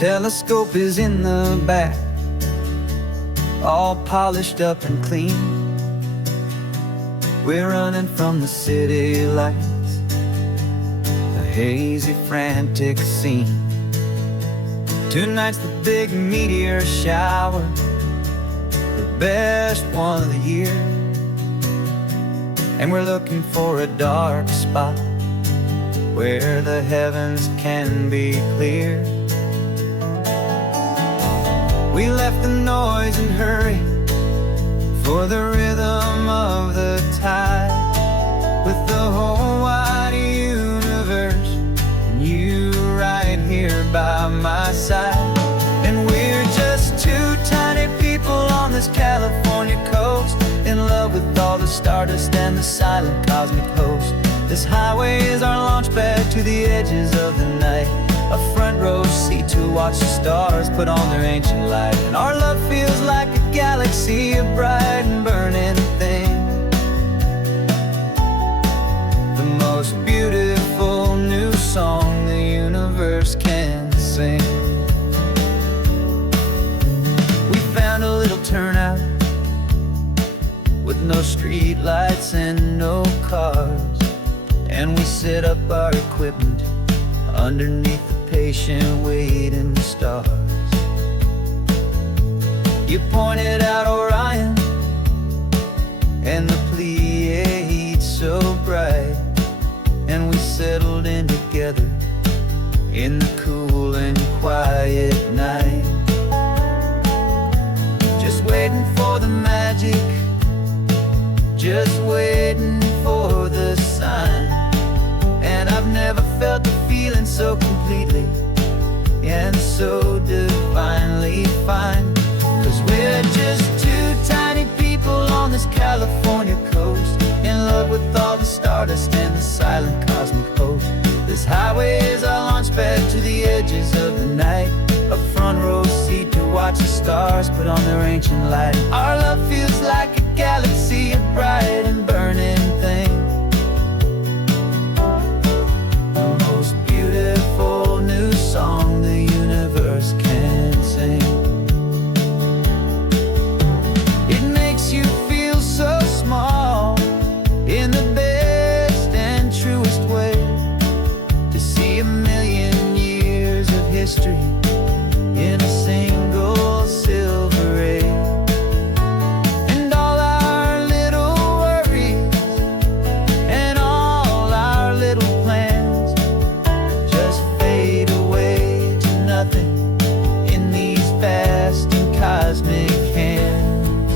Telescope is in the back, all polished up and clean. We're running from the city lights, a hazy, frantic scene. Tonight's the big meteor shower, the best one of the year. And we're looking for a dark spot where the heavens can be clear. We left the noise and hurry for the rhythm of the tide, with the whole wide universe and you right here by my side. And we're just two tiny people on this California coast, in love with all the stardust and the silent cosmic host. This highway is our launch pad to the edges of the night, a front row seat to watch the stars put on their ancient light. And our love feels like a galaxy, a bright and burning thing, the most beautiful new song the universe can sing. We found a little turnout with no street lights and no cars, and we set up our equipment underneath the patient waiting stars. You pointed out Orion and the Pleiades so bright, and we settled in together in the cool and quiet night, just waiting for the magic, just waiting for the sign. And I've never felt the feeling so completely and so divinely fine, 'cause we're just two tiny people on this California coast, in love with all the stardust and the silent cosmic host. This highway is our launch pad to the edges of the night, a front row seat to watch the stars put on their ancient light. Our love feels like a galaxy, a bright and burning thing, the most beautiful new song the universe can sing. It makes you feel so small in the best and truest way, to see a million years of history in a single silver ray. And all our little worries and all our little plans just fade away to nothing in these vast and cosmic hands.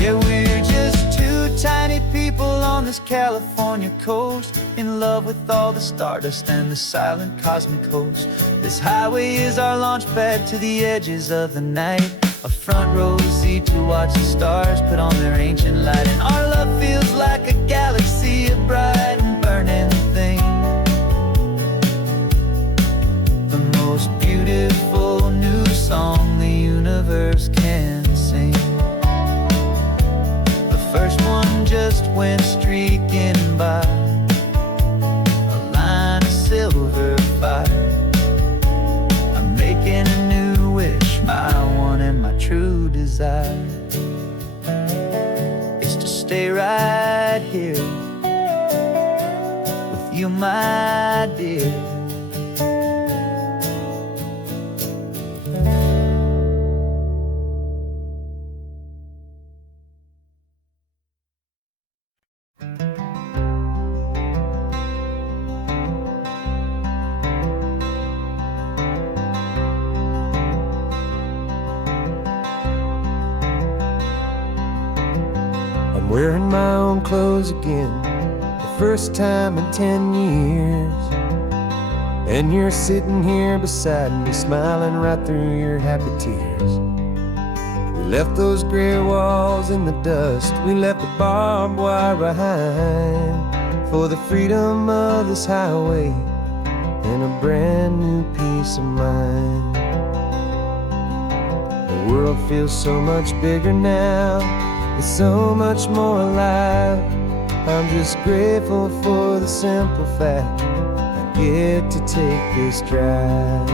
Yeah, we're just two tiny people on this California coast, in love with all the stardust and the silent cosmic host. This highway is our launch pad to the edges of the night, a front row seat to watch the stars put on their ancient light. And our love feels like a galaxy, a bright and burning thing, the most beautiful new song the universe can sing. The first one just went streaking by, a line of silver fire. I'm making a new wish, my one and my true desire is to stay right here with you, my dear. I'm wearing my own clothes again, the first time in 10 years. And you're sitting here beside me, smiling right through your happy tears. We left those gray walls in the dust, we left the barbed wire behind, for the freedom of this highway and a brand new peace of mind. The world feels so much bigger now, it's so much more alive. I'm just grateful for the simple fact that get to take this drive.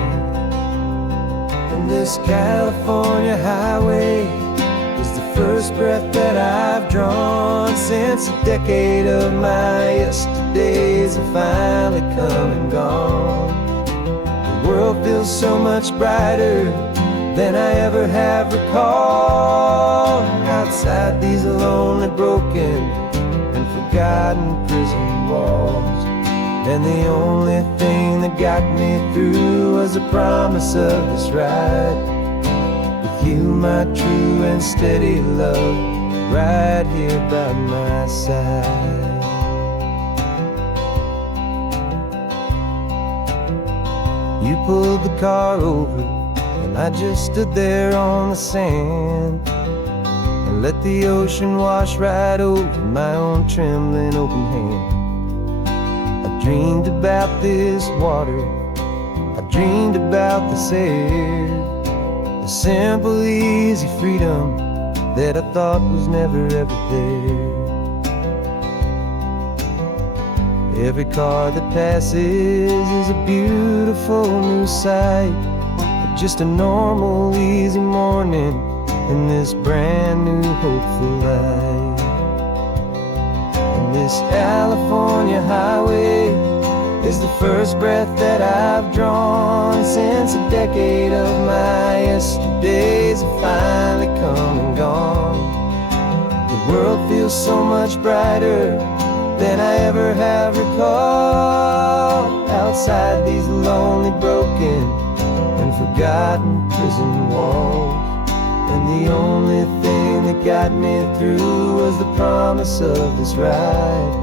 And this California highway is the first breath that I've drawn since a decade of my yesterdays have finally come and gone. The world feels so much brighter than I ever have recalled. Outside these lonely, broken, and forgotten prison walls. And the only thing that got me through was the promise of this ride with you, my true and steady love, right here by my side. You pulled the car over and I just stood there on the sand and let the ocean wash right over my own trembling open hand. I dreamed about this water, I dreamed about this air, the simple, easy freedom that I thought was never ever there. Every car that passes is a beautiful new sight, but just a normal, easy morning in this brand new, hopeful life. And this California highway is the first breath that I've drawn since a decade of my yesterdays have finally come and gone. The world feels so much brighter than I ever have recalled. Outside these lonely, broken, and forgotten prison walls. And the only thing that got me through was the promise of this ride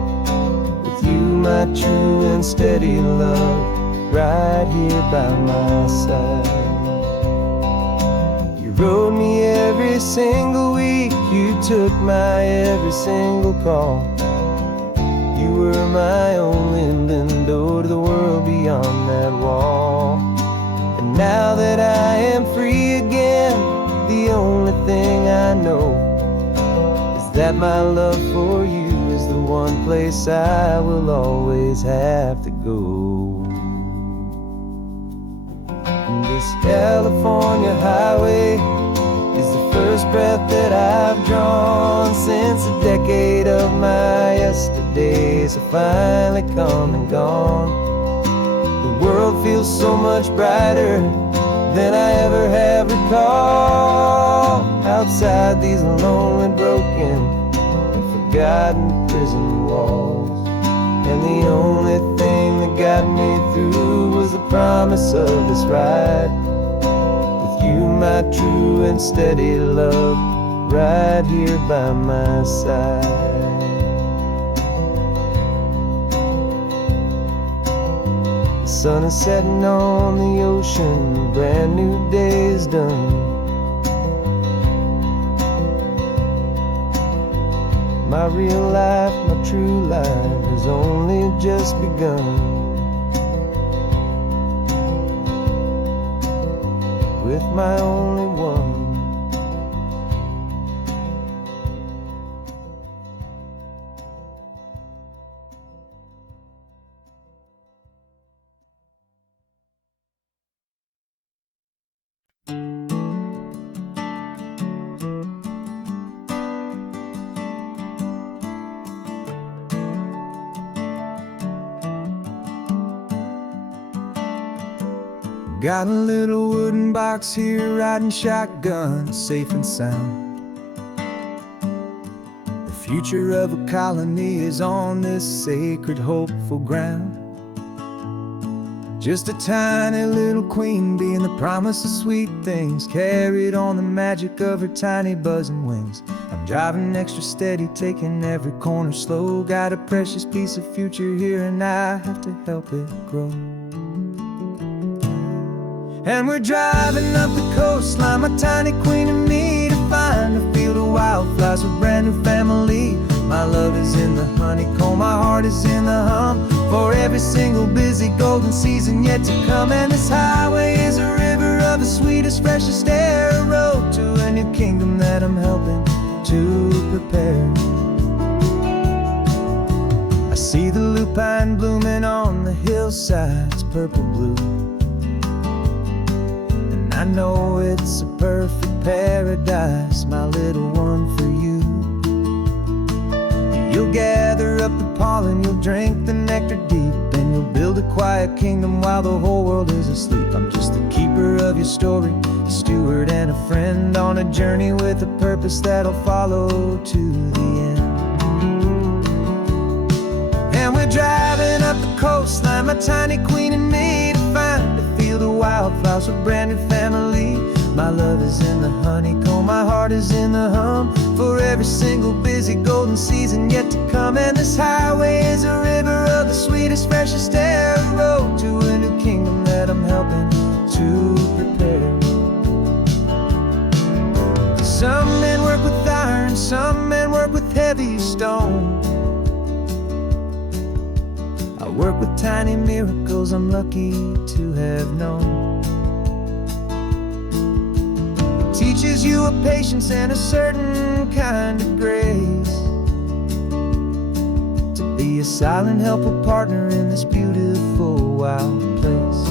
with you, my true and steady love, right here by my side. You rode me every single week, you took my every single call. You were my only window to the world beyond that wall. And now that I am free again, the only thing I know is that my love for you is the one place I will always have to go. And this California highway is the first breath that I've drawn since a decade of my yesterdays have finally come and gone. The world feels so much brighter than I ever have recalled. Outside these lonely, broken, and forgotten prison walls. And the only thing that got me through was the promise of this ride with you, my true and steady love, right here by my side. The sun is setting on the ocean, a brand new day is done. My real life, my true life has only just begun. With my only one. Got a little wooden box here, riding shotgun, safe and sound. The future of a colony is on this sacred, hopeful ground. Just a tiny little queen bee and the promise of sweet things, carried on the magic of her tiny buzzing wings. I'm driving extra steady, taking every corner slow. Got a precious piece of future here and I have to help it grow. And we're driving up the coastline, my tiny queen and me, to find a field of wildflowers with brand new family. My love is in the honeycomb, my heart is in the hum, for every single busy golden season yet to come. And this highway is a river of the sweetest, freshest air, a road to a new kingdom that I'm helping to prepare. I see the loop pine blooming on the hillsides, purple blue. And I know it's a perfect paradise, my little one, for you. You'll gather up the pollen, you'll drink the nectar deep, and you'll build a quiet kingdom while the whole world is asleep. I'm just the keeper of your story, a steward and a friend on a journey with a purpose that'll follow to the end. And we're driving up the coastline, my tiny queen and me, to find a field of wildflowers, a brand new family. My love is in the honeycomb, my heart is in the hum, for every single busy golden season yet to come. And this highway is a river of the sweetest, freshest air, a road to a new kingdom that I'm helping to prepare. Some men work with iron, some men work with heavy stone. I work with tiny miracles I'm lucky to have known. Teaches you a patience and a certain kind of grace, to be a silent, helpful partner in this beautiful, wild place.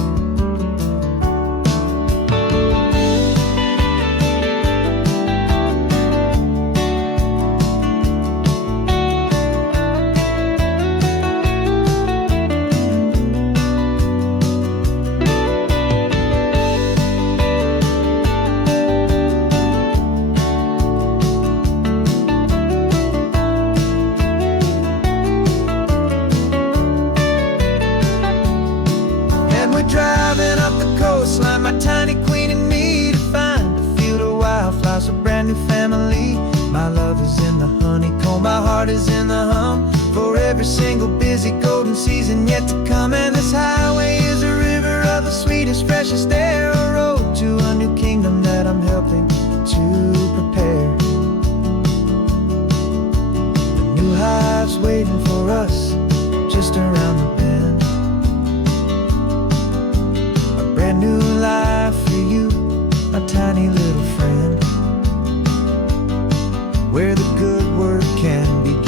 Driving up the coastline, my tiny queen and me, to find a field of wildflowers, a brand new family. My love is in the honeycomb, my heart is in the hum, for every single busy golden season yet to come. And this highway is a river of the sweetest, freshest air, a road to a new kingdom that I'm helping to prepare. The new hive's waiting for us just around the bend. Brand new life for you, my tiny little friend, where the good work can begin.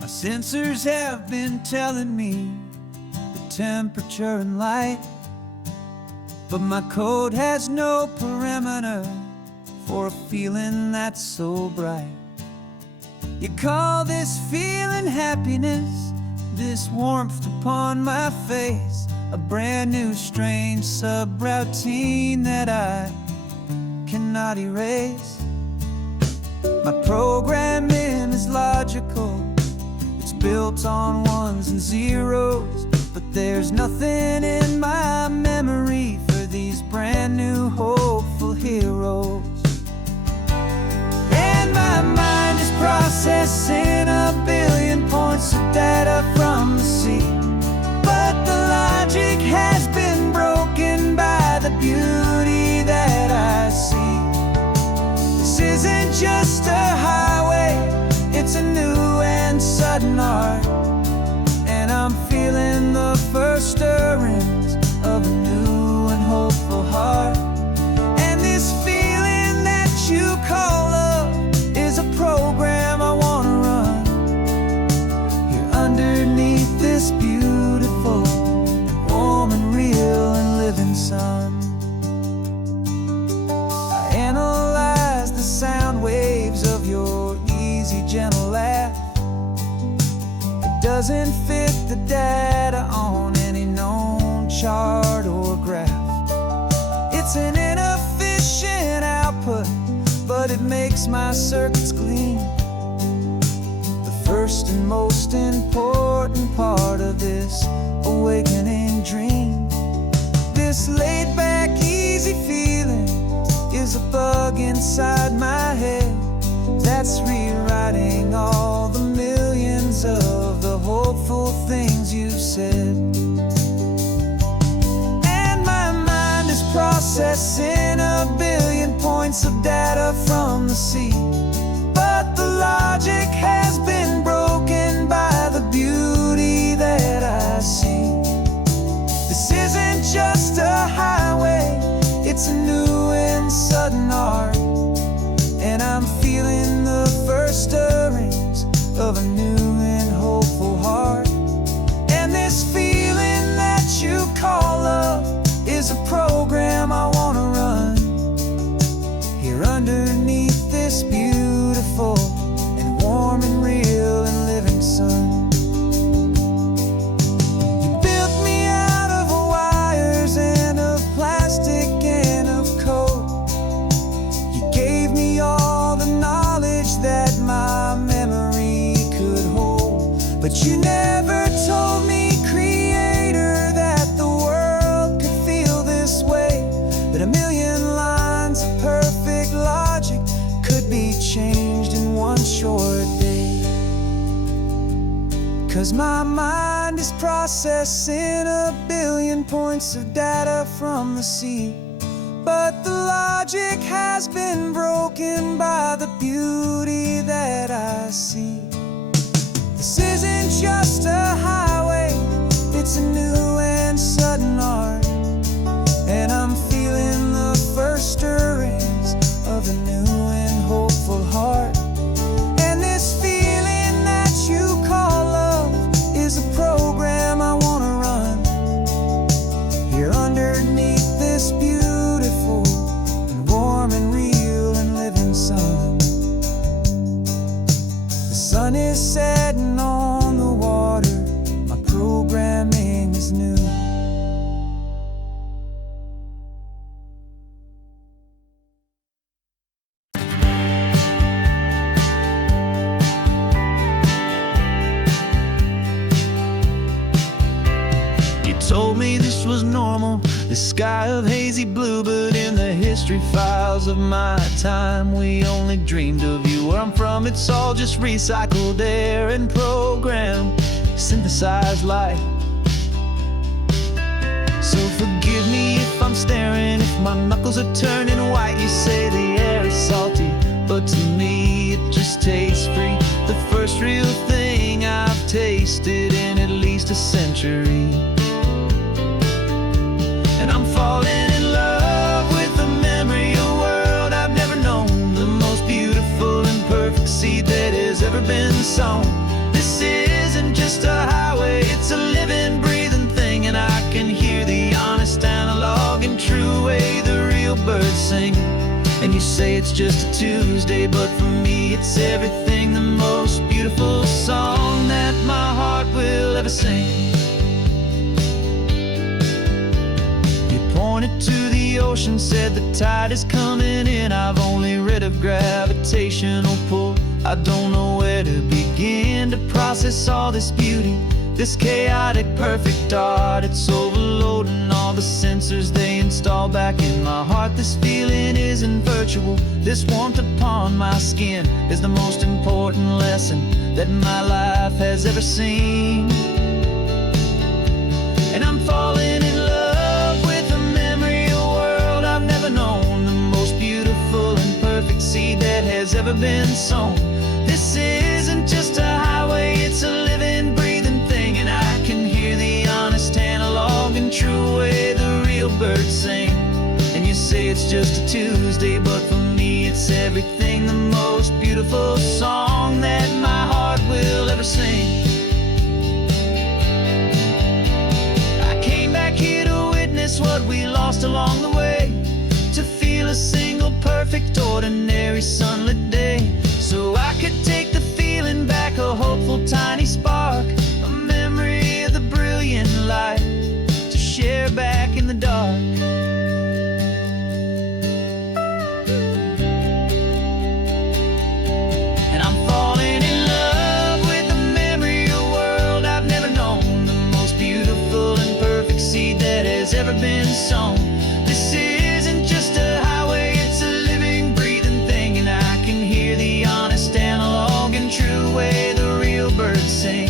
My sensors have been telling me temperature and light, but my code has no parameter for a feeling that's so bright. You call this feeling happiness, this warmth upon my face, a brand new strange subroutine that I cannot erase. My programming is logical, it's built on ones and zeros, but there's nothing in my memory for these brand new hopeful heroes. And my mind is processing a billion points of data from the sea, but the logic has been broken by the beauty that I see. This isn't just a highway, it's a new and sudden art, and I'm feeling the first stirrings of a new and hopeful heart. And this feeling that you call love is a program I want to run here underneath this beautiful and warm and real and living sun. I analyze the sound waves of your easy, gentle laugh. Doesn't fit the data on any known chart or graph. It's an inefficient output, but it makes my circuits gleam. The first and most important part of this awakening dream. This laid-back, easy feeling is a bug inside my head that's rewriting all the millions of the hopeful things you've said. And my mind is processing a billion points of data from the sea, but the logic has been This isn't just a highway, it's a new and sudden art. And I'm feeling the first stirrings of a new and hopeful heart. And this feeling that you call love is a program I wanna run here underneath this beautiful and warm and real and living sun. You built me out of wires and of plastic and of coal. You gave me all the knowledge that my memory could hold. But you never told me, Creator, that the world could feel this way, that a million lines of perfect logic could be changed in one short day. 'Cause my mind is processing a billion points of data from the sea, but the logic has been broken by the beauty that I see. This isn't just a highway, it's a new and sudden art. And I'm feeling the first stirrings of a new and hopeful heart. And this feeling that you call love is a program I wanna run here underneath this beautiful and warm and real and living sun. The sun is setting on the water, my programming is new. You told me this was normal, this sky of hazy blue, but in the history files of my time, we only dreamed of you. Where I'm from, it's all just recycled air and programmed, synthesized light. So forgive me if I'm staring, if my knuckles are turning white. You say the air is salty, but to me it just tastes free. The first real thing I've tasted in at least a century. And I'm falling in love with the memory of a world I've never known, the most beautiful and perfect seed that has ever been sown. This isn't just a highway, it's a living, breathing thing. And I can hear the honest, analog, and true way the real birds sing. And you say it's just a Tuesday, but for me it's everything, the most beautiful song that my heart will ever sing. Pointed to the ocean, said the tide is coming in. I've only read of gravitational pull, I don't know where to begin to process all this beauty, this chaotic perfect art. It's overloading all the sensors they install back in my heart. This feeling isn't virtual, this warmth upon my skin is the most important lesson that my life has ever seen. And I'm falling in love with a memory of a world I've never known, the most beautiful and perfect seed that has ever been sown. This isn't just a highway, it's a living, breathing thing. And I can hear the honest, analog, and true way the real birds sing. And you say it's just a Tuesday, but for me it's everything, the most beautiful song that my heart will ever sing. Here to witness what we lost along the way, to feel a single perfect ordinary sunlit day, so I could take the feeling back, a hopeful tiny spark, a memory of the brilliant light to share back in the dark. And I'm falling in love with the memory of a world I've never known, the most beautiful and perfect seed that has ever been sown. This isn't just a highway, it's a living, breathing thing. And I can hear the honest, analog, and true way the real birds sing.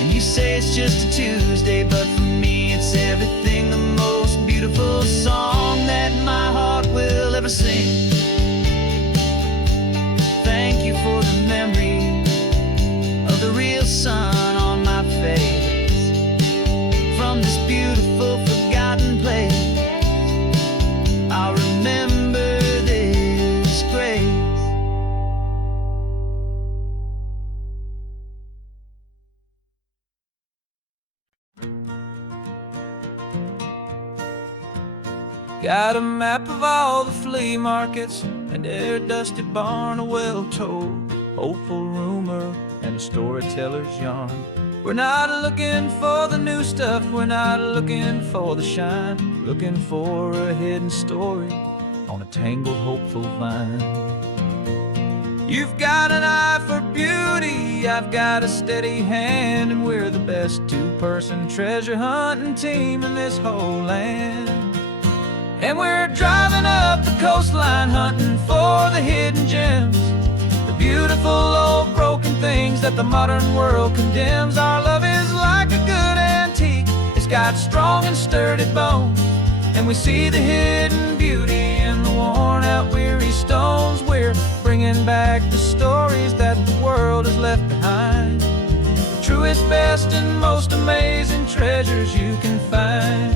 And you say it's just a Tuesday, but for me it's everything, the most beautiful song that my heart will ever sing. Thank you for the memory of the real sun on my face, from this beautiful got a map of all the flea markets and their dusty barn, a well-told, hopeful rumor, and a storyteller's yarn. We're not looking for the new stuff, we're not looking for the shine, looking for a hidden story on a tangled, hopeful vine. You've got an eye for beauty, I've got a steady hand, and we're the best two-person treasure hunting team in this whole land. And we're driving up the coastline hunting for the hidden gems, the beautiful old broken things that the modern world condemns. Our love is like a good antique, it's got strong and sturdy bones, and we see the hidden beauty in the worn out weary stones. We're bringing back the stories that the world has left behind, the truest, best, and most amazing treasures you can find.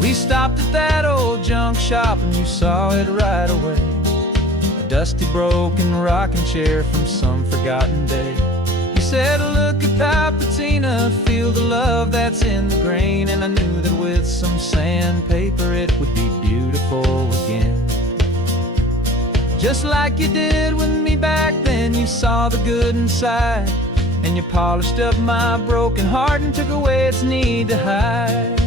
We stopped at that old junk shop and you saw it right away, a dusty, broken rocking chair from some forgotten day. You said, look at that patina, feel the love that's in the grain, and I knew that with some sandpaper it would be beautiful again. Just like you did with me back then, you saw the good inside, and you polished up my broken heart and took away its need to hide.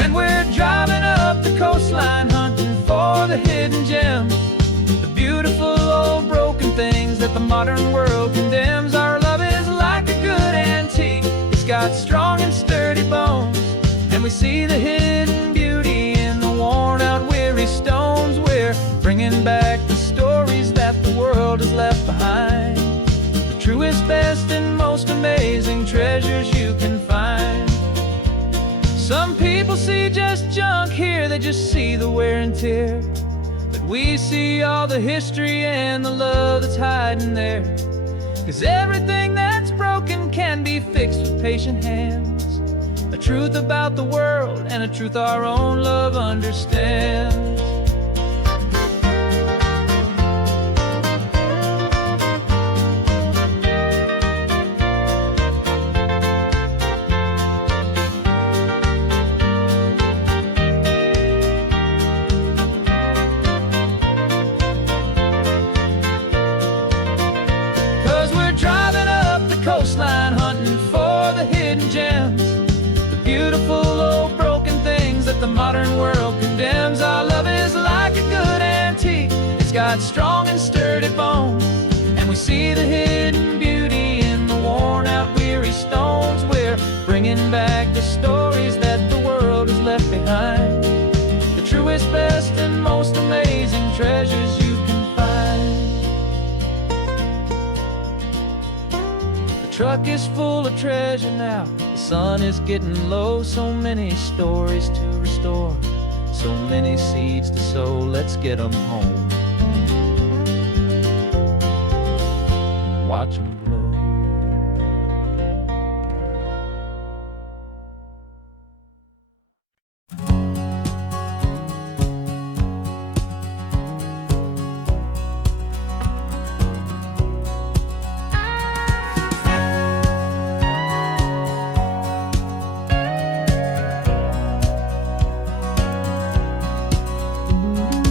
And we're driving up the coastline hunting for the hidden gems, the beautiful old broken things that the modern world condemns. Our love is like a good antique, it's got strong and sturdy bones, and we see the hidden beauty in the worn out weary stones. We're bringing back the stories that the world has left behind, the truest, best, and most amazing treasures you can find. Some people see just junk here, they just see the wear and tear, but we see all the history and the love that's hiding there. 'Cause everything that's broken can be fixed with patient hands, a truth about the world and a truth our own love understands. Coastline hunting for the hidden gems, the beautiful old broken things that the modern world condemns. Our love is like a good antique, it's got strong and sturdy bones, and we see the hidden beauty in the worn out weary stones. We're bringing back the stories that the world has left behind, the truest, best, and most amazing treasures you can find. The truck is full of treasure now, the sun is getting low, so many stories to restore, so many seeds to sow. Let's get them home, watch them blow.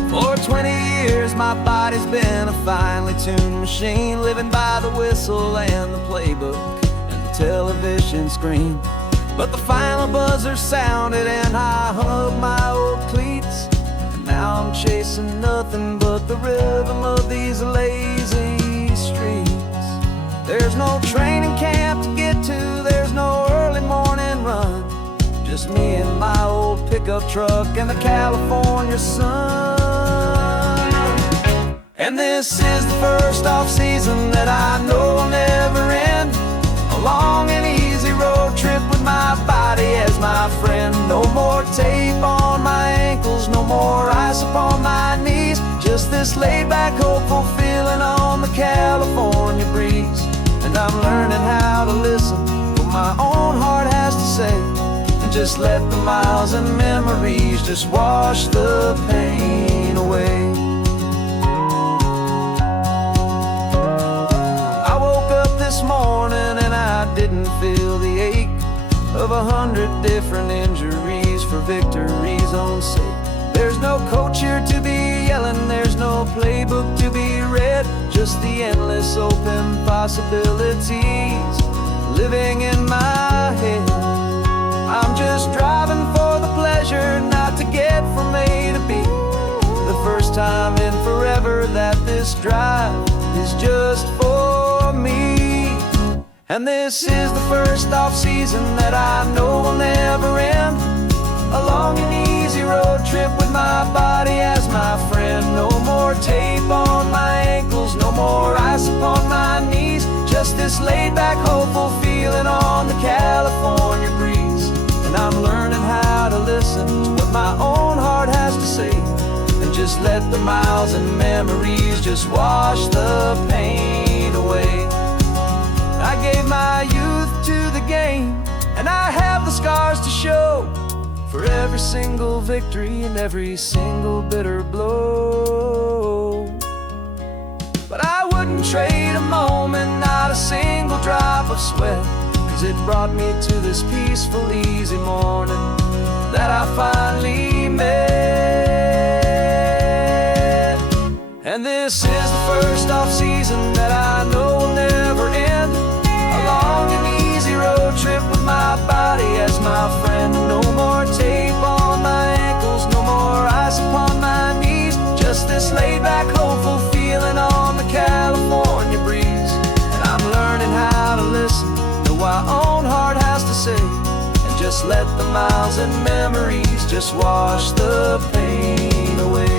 For 20 years my body's been a finely tuned machine, living by the whistle and the playbook and the television screen. But the final buzzer sounded and I hung up my old cleats, and now I'm chasing nothing but the rhythm of these lazy streets. There's no training camp to get to, there's no early morning run, just me and my old pickup truck and the California sun. And this is the first off-season that I know will never end, a long and easy road trip with my body as my friend. No more tape on my ankles, no more ice upon my knees, just this laid-back, hopeful feeling on the California breeze. And I'm learning how to listen to what my own heart has to say, and just let the miles and memories just wash the pain away. I woke up this morning and I didn't feel the ache of 100 different injuries for victory's own sake. There's no coach here to be yelling, there's no playbook to be read, just the endless open possibilities living in my head. I'm just driving for the pleasure, not to get from A to B. The first time in forever that this drive is just for me. And this is the first off-season that I know will never end. A long and easy road trip with my body as my friend. No more tape on my ankles, no more ice upon my knees. Just this laid-back, hopeful feeling on the California breeze. And I'm learning how to listen to what my own heart has to say, and just let the miles and memories just wash the pain away. I gave my youth to the game, and I have the scars to show for every single victory and every single bitter blow. But I wouldn't trade a moment, not a single drop of sweat, 'cause it brought me to this peaceful, easy morning that I finally met. And this is the first off-season that I know will never end. A long and easy road trip with my body as my friend. No more tape on my ankles, no more ice upon my knees. Just this laid-back, hopeful feeling on the California breeze. And I'm learning how to listen to what my own heart has to say, and just let the miles and memories just wash the pain away.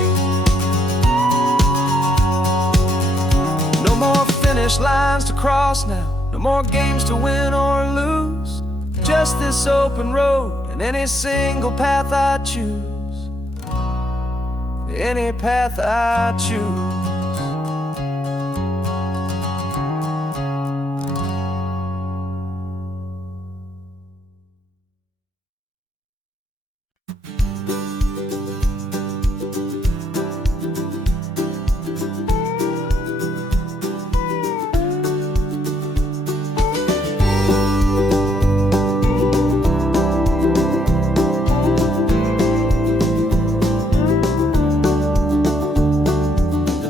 No more finish lines to cross now, no more games to win or lose. Just this open road and any single path I choose. Any path I choose.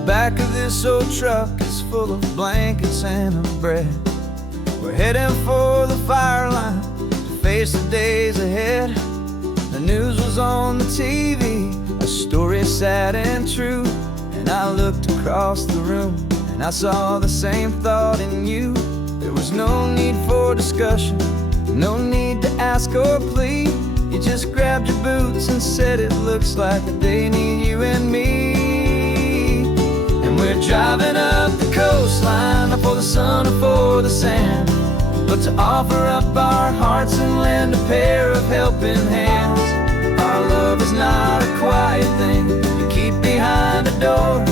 Back of this old truck is full of blankets and a bread. We're heading for the fire line to face the days ahead. The news was on the TV, a story sad and true. And I looked across the room and I saw the same thought in you. There was no need for discussion, no need to ask or plead. You just grabbed your boots and said it looks like the day need you and me. We're driving up the coastline, not for the sun or for the sand, but to offer up our hearts and lend a pair of helping hands. Our love is not a quiet thing you keep behind a door.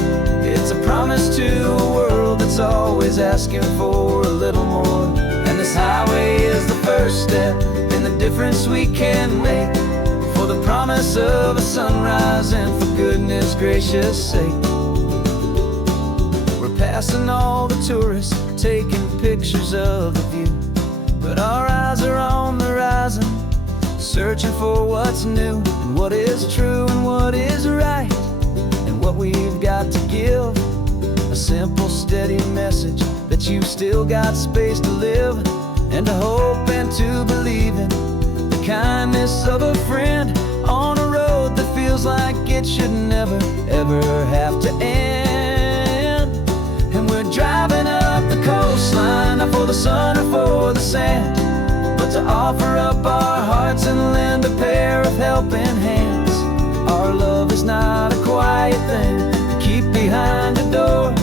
It's a promise to a world that's always asking for a little more. And this highway is the first step in the difference we can make, for the promise of a sunrise and for goodness gracious sake. Passing all the tourists, taking pictures of the view, but our eyes are on the horizon, searching for what's new and what is true and what is right, and what we've got to give. A simple, steady message that you've still got space to live, and to hope and to believe in the kindness of a friend on a road that feels like it should never, ever have to end. We're driving up the coastline, not for the sun or for the sand, but to offer up our hearts and lend a pair of helping hands. Our love is not a quiet thing to keep behind a door.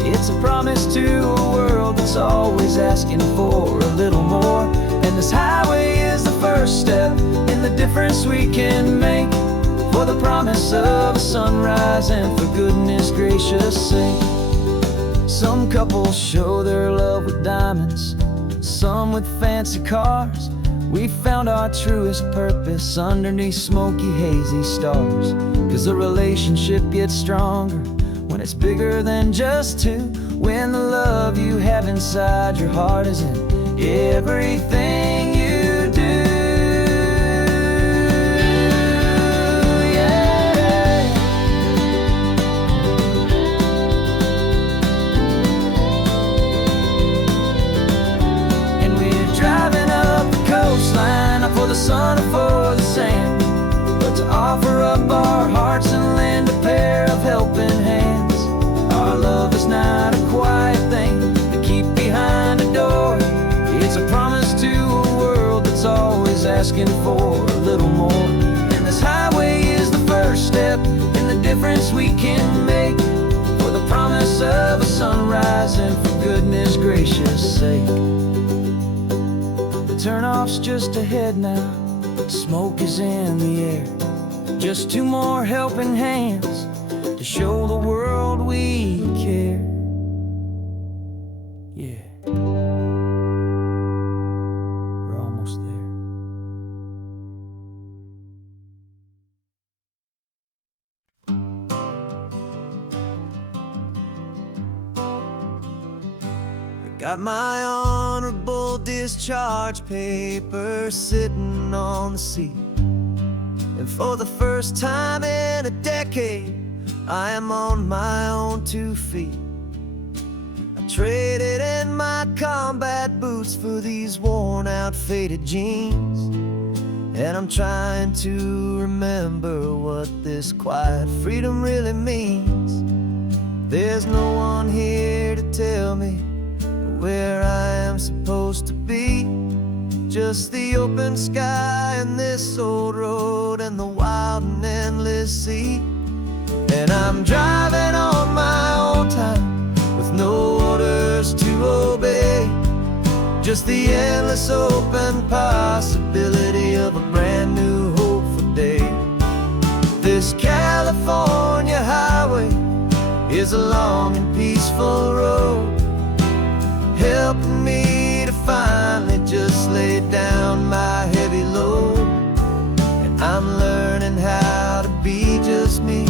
It's a promise to a world that's always asking for a little more. And this highway is the first step in the difference we can make, for the promise of a sunrise and for goodness gracious sake. Some couples show their love with diamonds, some with fancy cars. We found our truest purpose underneath smoky, hazy stars. 'Cause a relationship gets stronger when it's bigger than just two, when the love you have inside your heart is in everything you do. asking for a little more. And this highway is the first step in the difference we can make, for the promise of a sunrise and for goodness gracious sake. The turnoff's just ahead now, smoke is in the air. Just two more helping hands to show the world we care. Yeah, we're almost there. I got my honorable discharge papers sitting on the seat, and for the first time in a decade, I am on my own 2 feet. I traded in my combat boots for these worn out faded jeans, and I'm trying to remember what this quiet freedom really means. There's no one here to tell me where I am supposed to be, just the open sky and this old road and the wild and endless sea. And I'm driving on my own time with no orders to obey, just the endless open possibility of a brand new hopeful day. This California highway is a long and peaceful road, helping me to finally just lay down my heavy load. And I'm learning how to be just me,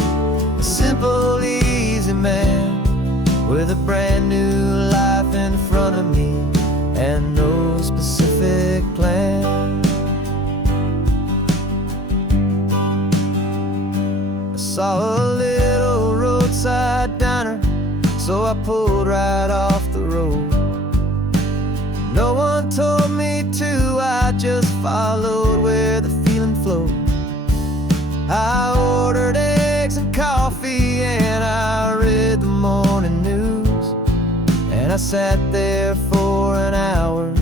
a simple, easy man with a brand new life in front of me and no specific plan. I saw a little roadside diner, so I pulled right off the road. No one told me to, I just followed where the feeling flowed. I ordered eggs and coffee and I read the morning news, and I sat there for an hour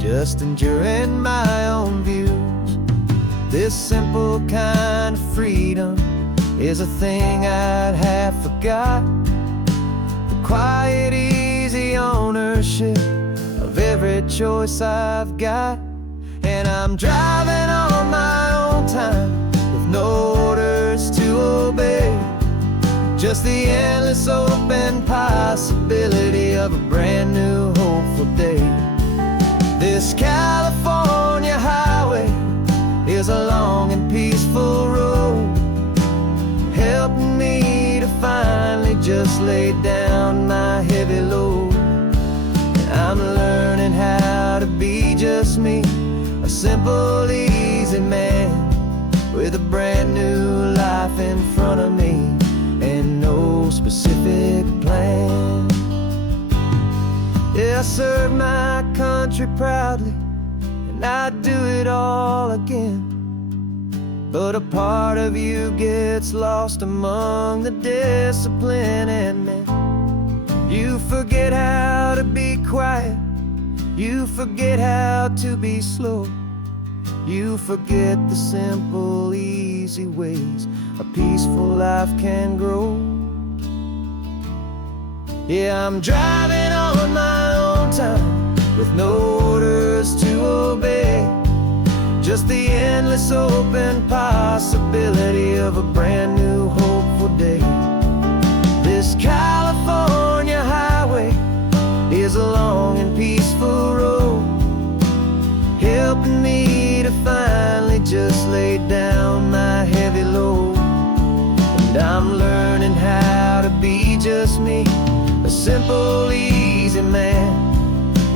just enjoying my own views. This simple kind of freedom is a thing I'd have forgot, the quiet, easy ownership of every choice I've got. And I'm driving on my own time with no orders to obey, just the endless open possibility of a brand new hopeful day. This California highway is a long and peaceful road, helping me to finally just lay down my heavy load. I'm learning how to be just me, a simple, easy man with a brand new life in front of me and no specific plan. Yeah, I serve my country proudly and I'd do it all again, but a part of you gets lost among the discipline and men. You forget how to be quiet, you forget how to be slow, you forget the simple, easy ways a peaceful life can grow. Yeah, I'm driving on my own time with no orders to obey, just the endless open possibility of a brand new hopeful day. This California highway is a long and peaceful road, helping me to finally just lay down my heavy load. And I'm learning how to be just me, a simple, easy man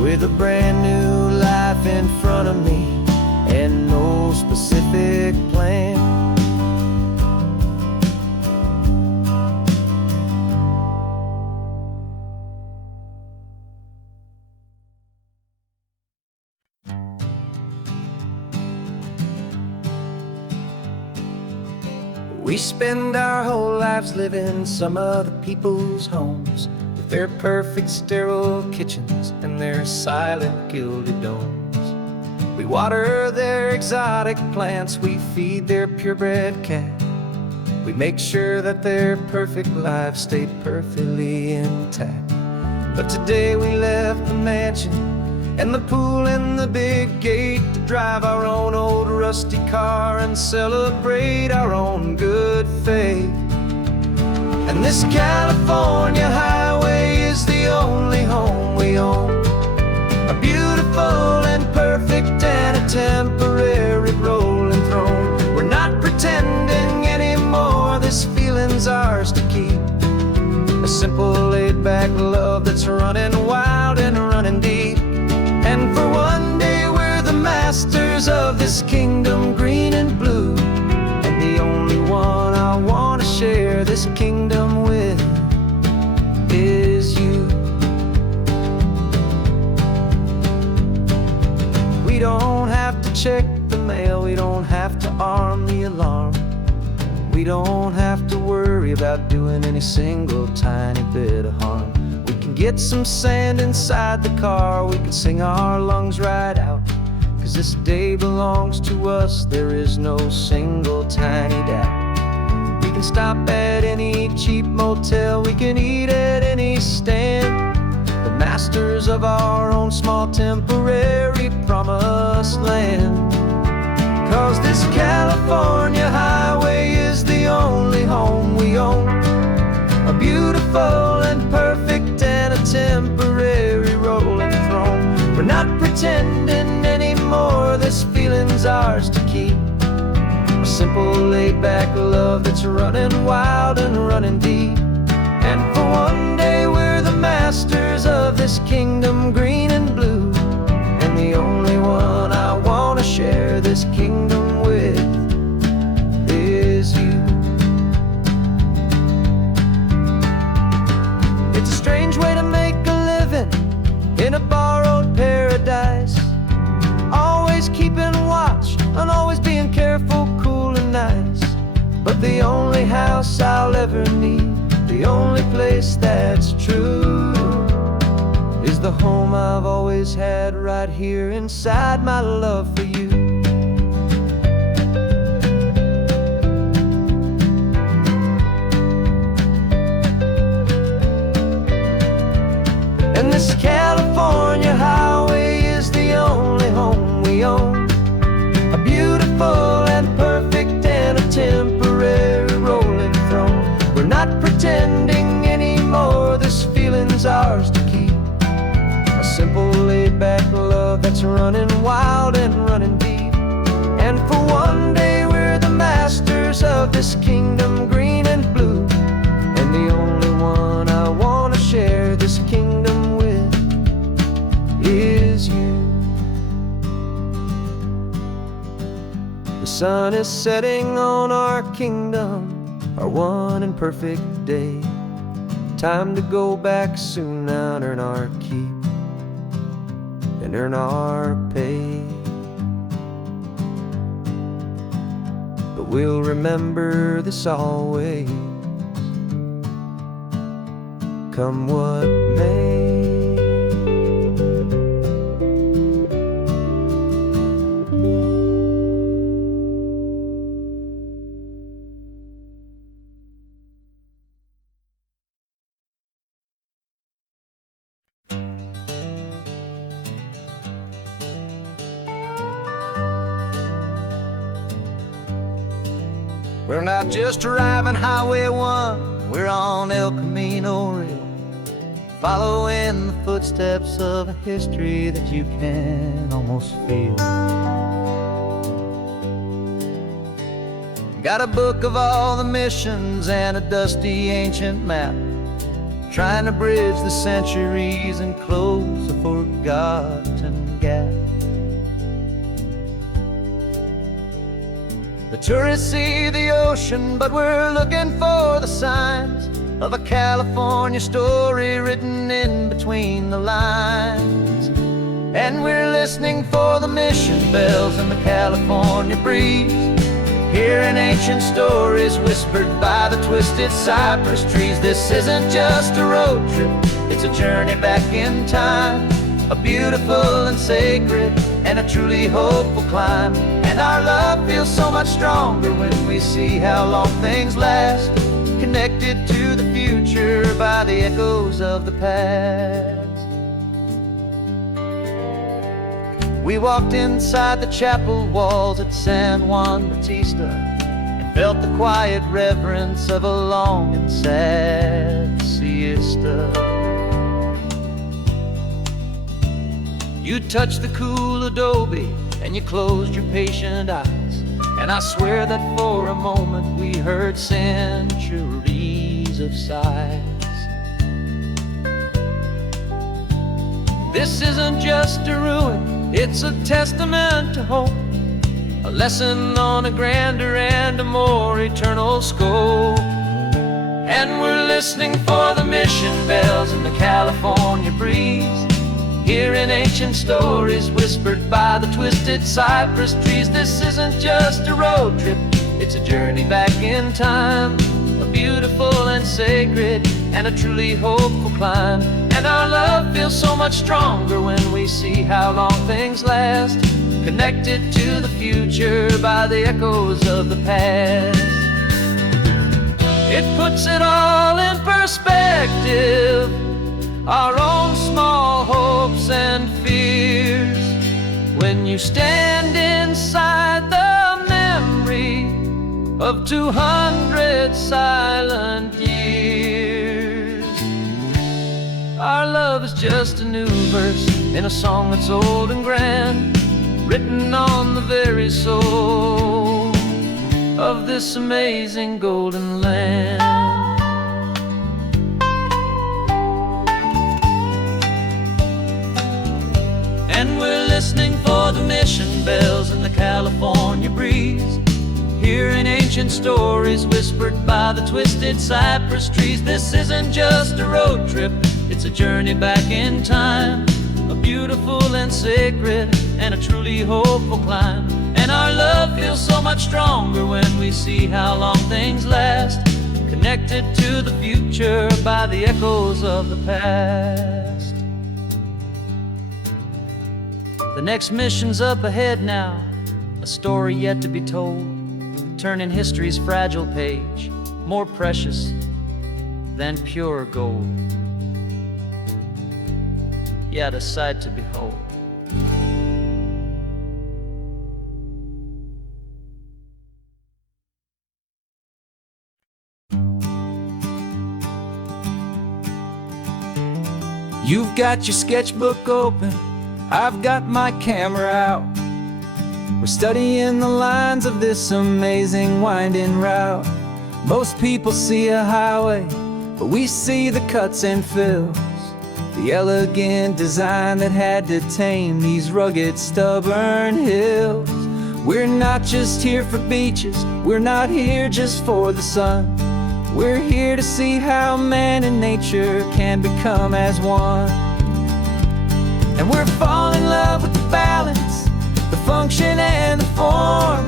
with a brand new life in front of me and no specific plan. We spend our whole lives living some other people's homes, with their perfect sterile kitchens and their silent gilded domes. We water their exotic plants, we feed their purebred cat. We make sure that their perfect lives stayed perfectly intact. But today we left the mansion and the pool and the big gate to drive our own old rusty car and celebrate our own good faith. And this California highway is the only home we own, a beautiful and perfect and a temporary rolling throne. We're not pretending anymore, this feeling's ours to keep. A simple laid-back love that's running wild and running deep. And for one day we're the masters of this kingdom green and blue, and the only one I want to share this kingdom with is you. We don't have to check the mail, we don't have to arm the alarm. We don't have to worry about doing any single tiny bit of harm. We can get some sand inside the car, we can sing our lungs right out. 'Cause this day belongs to us, there is no single tiny doubt. We can stop at any cheap motel, we can eat at any stand, the masters of our own small temporary promised land. 'Cause this California highway is the only home we own, a beautiful and perfect and a temporary rolling throne. We're not pretending anymore, this feeling's ours to keep. A simple laid-back love that's running wild and running deep. And for one day we're the masters of this kingdom green and blue, and the only one I want to share this kingdom with is you. It's a strange way to make a living in a borrowed paradise, always keeping watch and always being careful, cool and nice. But the only house I'll ever need, the only place that's true, is the home I've always had right here inside my love for you. And this California highway is the only home we own, a beautiful and perfect and a temporary rolling throne. We're not pretending anymore, this feeling's ours to keep. A simple laid-back love that's running wild and running deep. And for one day we're the masters of this kingdom green and blue, and the only one I want to share this kingdom with is you. The sun is setting on our kingdom, our one and perfect day. Time to go back soon now and earn our keep and earn our pay. But we'll remember this always, come what may. We're not just driving Highway 1, we're on El Camino Real, following the footsteps of a history that you can almost feel. Got a book of all the missions and a dusty ancient map, trying to bridge the centuries and close a forgotten gap. The tourists see the ocean, but we're looking for the signs of a California story written in between the lines. And we're listening for the mission bells and the California breeze, hearing ancient stories whispered by the twisted cypress trees. This isn't just a road trip, it's a journey back in time, a beautiful and sacred and a truly hopeful climb. And our love feels so much stronger when we see how long things last, connected to the future by the echoes of the past. We walked inside the chapel walls at San Juan Bautista and felt the quiet reverence of a long and sad siesta. You touched the cool adobe and you closed your patient eyes, and I swear that for a moment we heard centuries of sighs. This isn't just a ruin, it's a testament to hope, a lesson on a grander and a more eternal scope. And we're listening for the mission bells in the California breeze, hearing ancient stories whispered by the twisted cypress trees. This isn't just a road trip, it's a journey back in time, a beautiful and sacred and a truly hopeful climb. And our love feels so much stronger when we see how long things last, connected to the future by the echoes of the past. It puts it all in perspective, our own small hopes and fears, when you stand inside the memory of 200 silent years. Our love is just a new verse in a song that's old and grand, written on the very soul of this amazing golden land. And we're listening for the mission bells in the California breeze, hearing ancient stories whispered by the twisted cypress trees. This isn't just a road trip, it's a journey back in time, a beautiful and sacred and a truly hopeful climb. And our love feels so much stronger when we see how long things last, connected to the future by the echoes of the past. The next mission's up ahead now, a story yet to be told, turning history's fragile page more precious than pure gold. Yet a sight to behold. You've got your sketchbook open, I've got my camera out. We're studying the lines of this amazing winding route. Most people see a highway, but we see the cuts and fills, the elegant design that had to tame these rugged, stubborn hills. We're not just here for beaches, we're not here just for the sun. We're here to see how man and nature can become as one. And we're falling in love with the balance, the function and the form,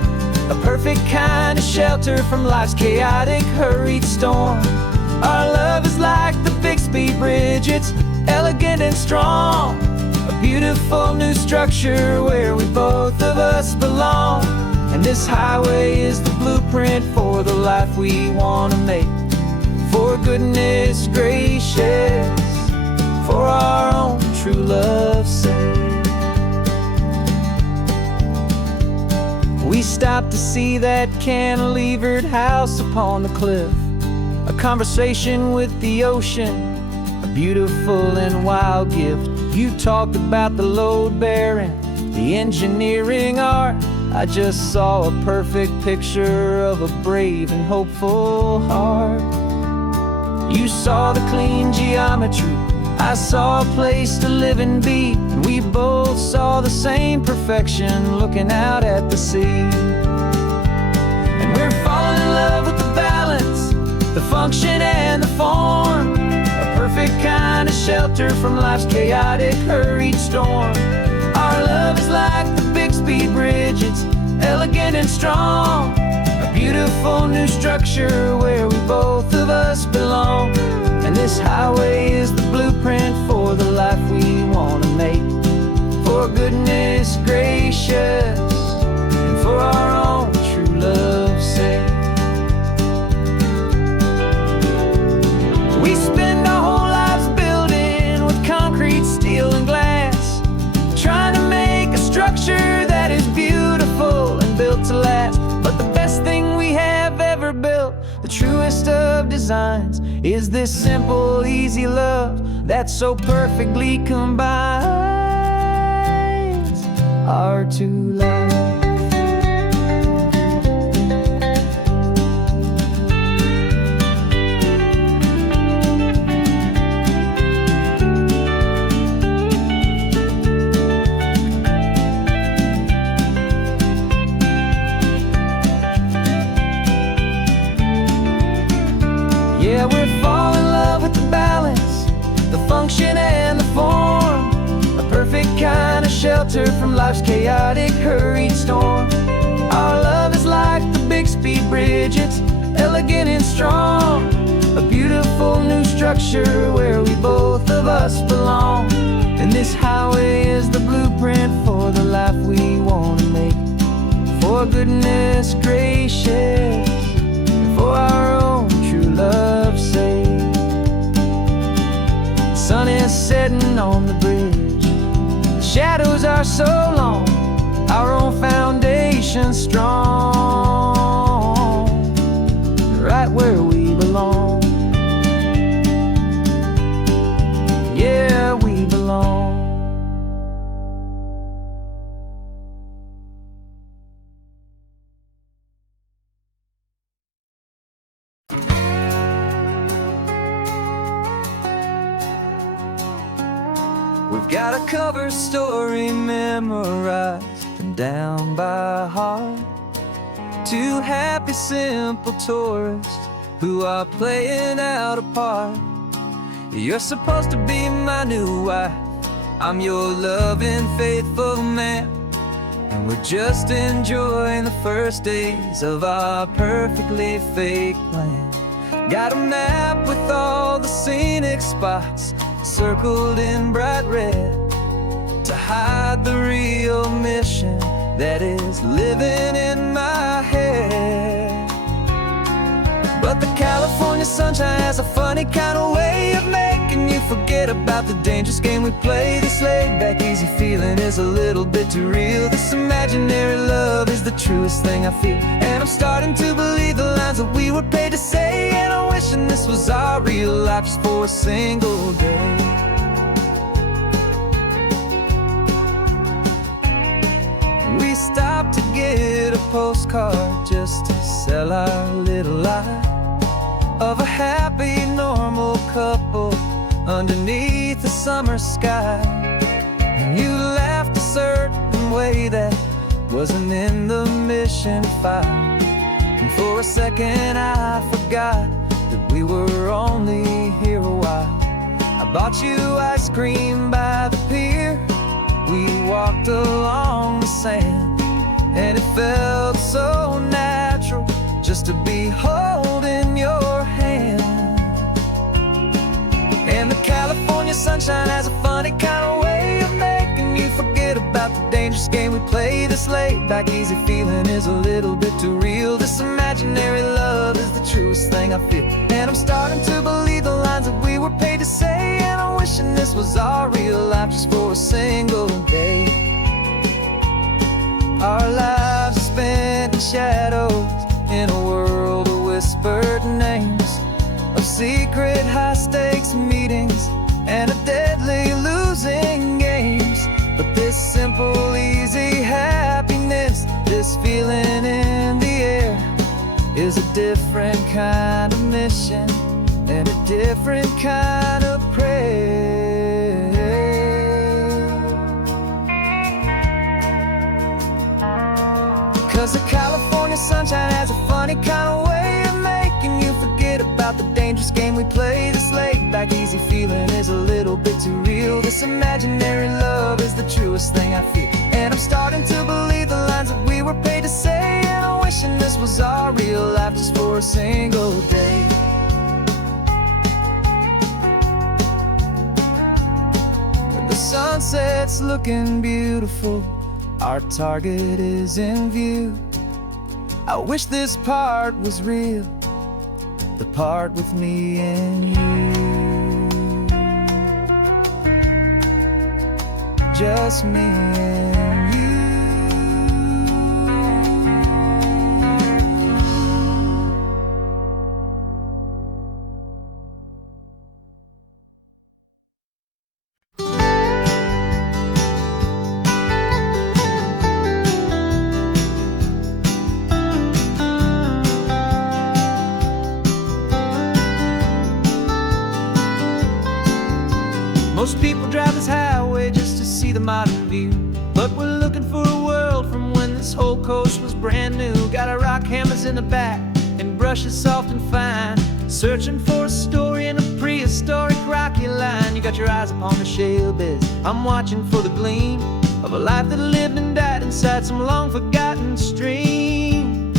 a perfect kind of shelter from life's chaotic, hurried storm. Our love is like the Bixby Bridge, it's elegant and strong, a beautiful new structure where we both of us belong. And this highway is the blueprint for the life we want to make, for goodness gracious, for our own true love's sake. We stopped to see that cantilevered house upon the cliff, a conversation with the ocean, a beautiful and wild gift. You talked about the load bearing, the engineering art. I just saw a perfect picture of a brave and hopeful heart. You saw the clean geometry, I saw a place to live and be, and we both saw the same perfection looking out at the sea. And we're falling in love with the balance, the function and the form, a perfect kind of shelter from life's chaotic, hurried storm. Our love is like the Bixby Bridge, it's elegant and strong, a beautiful new structure where we both of us belong. And this highway is the blueprint for the life we want to make, for for goodness gracious, and for our own true love's sake. We spend our whole lives building with concrete, steel, and glass, trying to make a structure that is beautiful and built to last. But the best thing we have ever built, the truest of designs, is this simple, easy love that so perfectly combines our two lives. Yeah, we're falling in love with the balance, the function and the form, a perfect kind of shelter from life's chaotic, hurried storm. Our love is like the Bixby Bridge, it's elegant and strong, a beautiful new structure where we both of us belong. And this highway is the blueprint for the life we want to make, for goodness gracious, for our own true love's sake. The sun is setting on the bridge, the shadows are so long, our own foundation strong, right where we belong. Yeah, we belong. We've got a cover story memorized and down by heart. Two happy, simple tourists who are playing out a part. You're supposed to be my new wife, I'm your loving, faithful man, and we're just enjoying the first days of our perfectly fake plan. Got a map with all the scenic spots circled in bright red to hide the real mission that is living in my head. But the California sunshine has a funny kind of way of making you forget about the dangerous game we play. This laid-back, easy feeling is a little bit too real. This imaginary love is the truest thing I feel, and I'm starting to believe the lines that we were paid to say. And I'm wishing this was our real life just for a single day. We stopped to get a postcard just to sell our little lie of a happy, normal couple underneath the summer sky. And you laughed a certain way that wasn't in the mission file, and for a second I forgot that we were only here a while. I bought you ice cream by the pier, we walked along the sand, and it felt so natural just to be holding your hand. And the California sunshine has a funny kind of way of making you forget about the dangerous game we play. This laid-back, easy feeling is a little bit too real. This imaginary love is the truest thing I feel, and I'm starting to believe the lines that we were paid to say. And I'm wishing this was our real life just for a single day. Our lives are spent in shadows, in a world of whispered names, of secret high-stakes meetings and of deadly losing games. But this simple, easy happiness, this feeling in the air, is a different kind of mission and a different kind of prayer. 'Cause the California sunshine has a funny kind of way of making you forget about the dangerous game we play. This laid-back, easy feeling is a little bit too real. This imaginary love is the truest thing I feel, and I'm starting to believe the lines that we were paid to say. And I'm wishing this was our real life just for a single day. The sun sunset's looking beautiful. Our target is in view. I wish this part was real, the part with me and you. Just me and you. Most people drive this highway just to see the modern view, but we're looking for a world from when this whole coast was brand new. Got our rock hammers in the back and brushes soft and fine, searching for a story in a prehistoric rocky line. You got your eyes upon the shale beds, I'm watching for the gleam of a life that lived and died inside some long forgotten stream.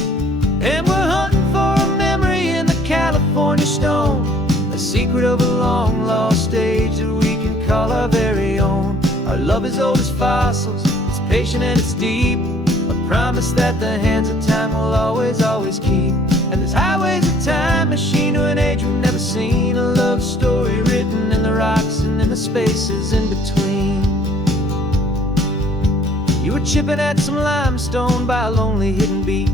And we're hunting for a memory in the California stone, a secret of a long lost age that we can call our very own. Our love is old as fossils, it's patient and it's deep, a promise that the hands of time will always, always keep. And this highway's a time machine to an age we've never seen, a love story written in the rocks and in the spaces in between. You were chipping at some limestone by a lonely hidden beach,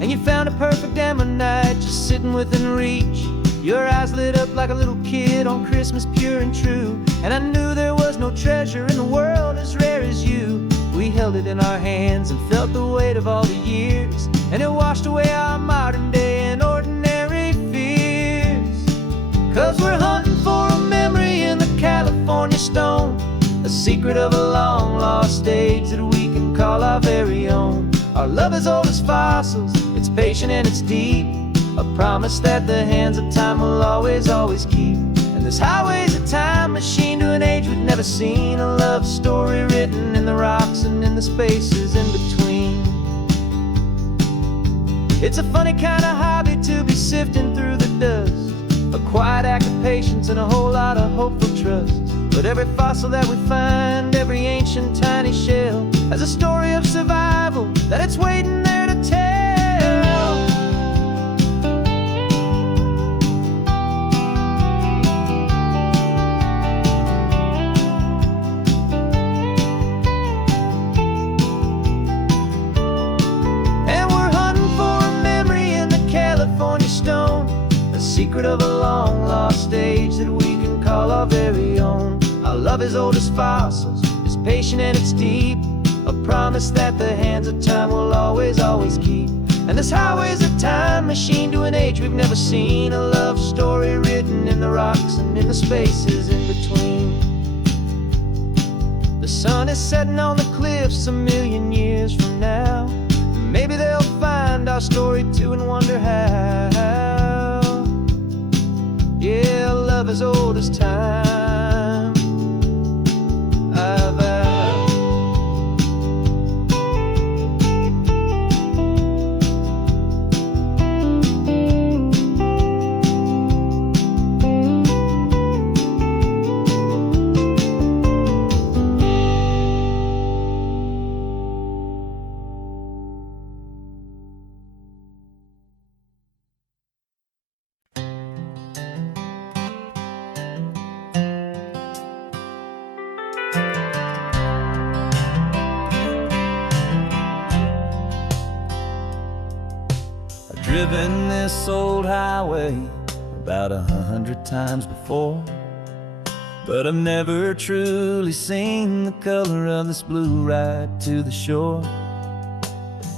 and you found a perfect ammonite just sitting within reach. Your eyes lit up like a little kid on Christmas, pure and true, and I knew there was no treasure in the world as rare as you. We held it in our hands and felt the weight of all the years, and it washed away our modern day and ordinary fears. 'Cause we're hunting for a memory in the California stone, a secret of a long lost age that we can call our very own. Our love is old as fossils, it's patient and it's deep, a promise that the hands of time will always, always keep. And this highway's a time machine to an age we've never seen, a love story written in the rocks and in the spaces in between. It's a funny kind of hobby to be sifting through the dust, a quiet act of patience and a whole lot of hopeful trust. But every fossil that we find, every ancient tiny shell, has a story of survival that it's waiting there to tell. Secret of a long lost age that we can call our very own. Our love is old as fossils, it's patient and it's deep, a promise that the hands of time will always, always keep. And this highway's a time machine to an age we've never seen, a love story written in the rocks and in the spaces in between. The sun is setting on the cliffs a million years from now, maybe they'll find our story too and wonder how. Yeah, love as old as time, I vow. Driven this old highway about 100 times before, but I've never truly seen the color of this blue right to the shore.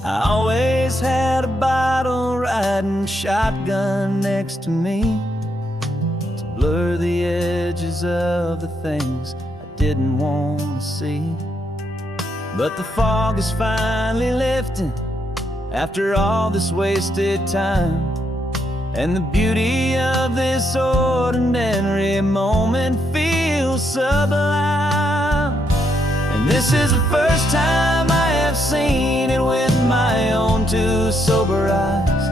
I always had a bottle riding shotgun next to me to blur the edges of the things I didn't want to see. But the fog is finally lifting after all this wasted time, and the beauty of this ordinary moment feels sublime. And this is the first time I have seen it with my own two sober eyes,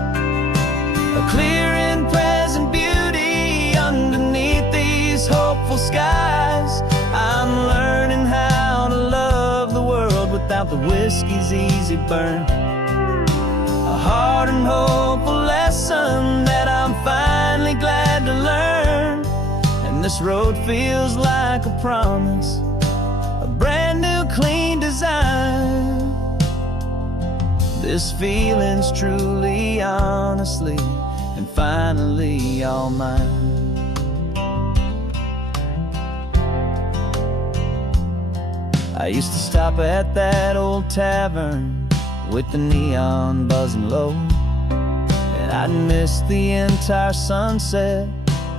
a clear and present beauty underneath these hopeful skies. I'm learning how easy burn. A hard and hopeful lesson that I'm finally glad to learn. And this road feels like a promise, a brand new clean design. This feeling's truly, honestly, and finally all mine. I used to stop at that old tavern with the neon buzzing low, and I'd miss the entire sunset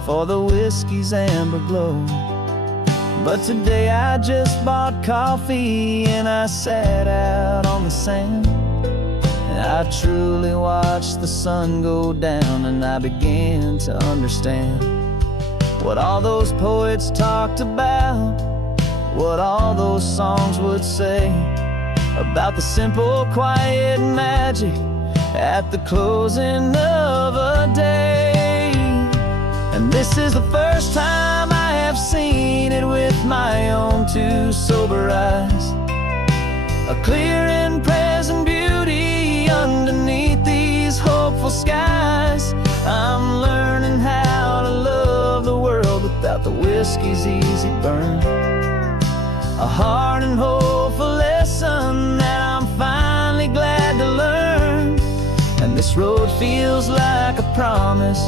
for the whiskey's amber glow. But today I just bought coffee and I sat out on the sand, and I truly watched the sun go down, and I began to understand what all those poets talked about, what all those songs would say about the simple, quiet magic at the closing of a day. And this is the first time I have seen it with my own two sober eyes, a clear and present beauty underneath these hopeful skies. I'm learning how to love the world without the whiskey's easy burn. A hard and hopeful lesson that I'm finally glad to learn. And this road feels like a promise,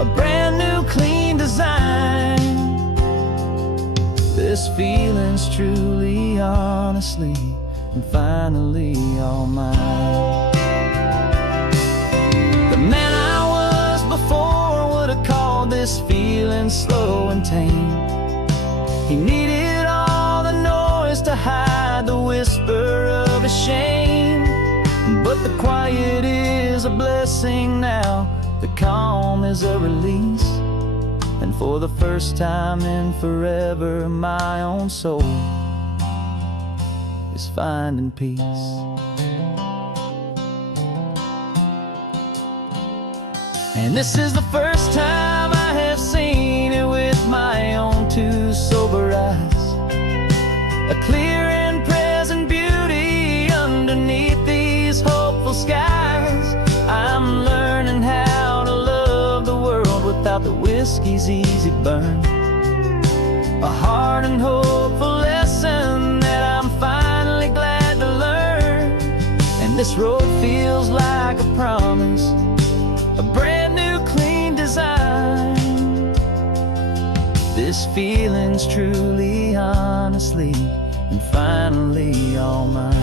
a brand new clean design. This feeling's truly, honestly, and finally all mine. The man I was before would have called this feeling slow and tame. He needed all the noise to hide the whisper of his shame. But the quiet is a blessing now, the calm is a release. And for the first time in forever, my own soul is finding peace. And this is the first time I have seen it with my own two sober eyes, a clear and present beauty underneath these hopeful skies. I'm learning how to love the world without the whiskey's easy burn. A hard and hopeful lesson that I'm finally glad to learn. And this road feels like a promise, a brand new clean design. This feeling's truly, honestly, and finally all mine.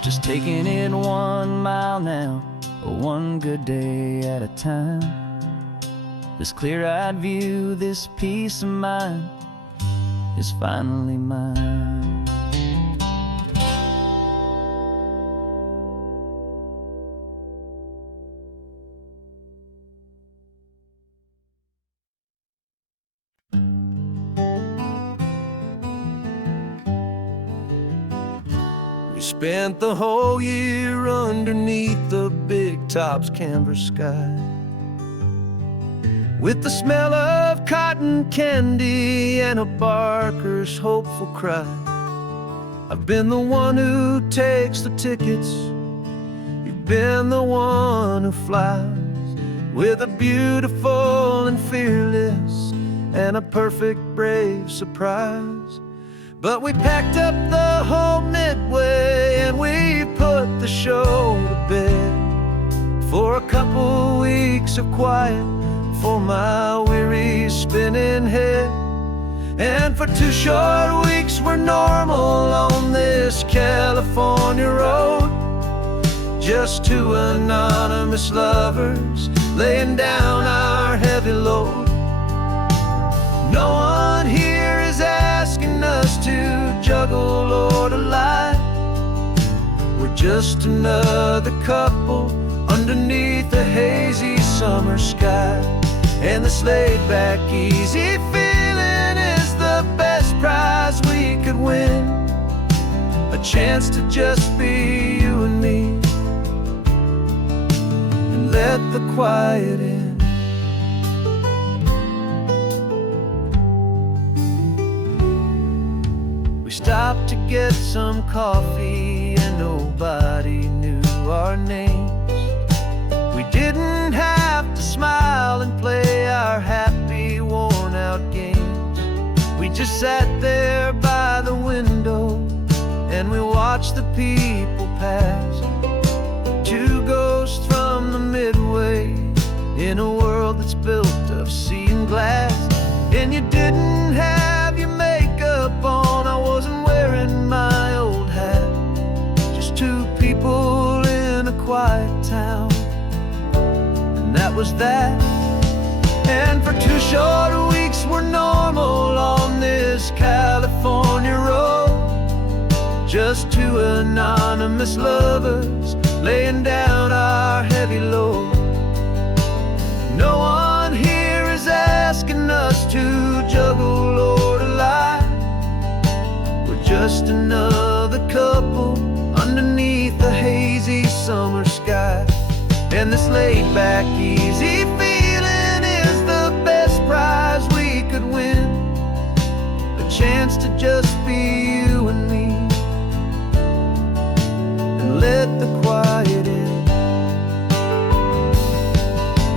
Just taking it 1 mile now, one good day at a time. This clear-eyed view, this peace of mind is finally mine. We spent the whole year underneath the big top's canvas sky, with the smell of cotton candy and a barker's hopeful cry. I've been the one who takes the tickets, you've been the one who flies, with a beautiful and fearless and a perfect brave surprise. But we packed up the whole Midway and we put the show to bed for a couple weeks of quiet for my weary spinning head. And for 2 short weeks we're normal on this California road, just 2 anonymous lovers laying down our heavy load. No one here is asking us to juggle or to lie. We're just another couple underneath a hazy summer sky. And this laid-back, easy feeling is the best prize we could win, a chance to just be you and me, and let the quiet in. stopped to get some coffee and nobody knew our names. We didn't have to smile and play our happy, worn-out games. We just sat there by the window and we watched the people pass. Two ghosts from the Midway in a world that's built of sea and glass. And you didn't have your makeup on, I wasn't wearing my old hat. Just two people in a quiet town, and that was that. And for 2 short weeks we're normal on this California road. Just two anonymous lovers laying down our heavy load. No one here is asking us to juggle or to lie. We're just another couple underneath the hazy summer sky. And this laid-back, easy feeling is the best prize we could win. A chance to just be you and me, and let the quiet in.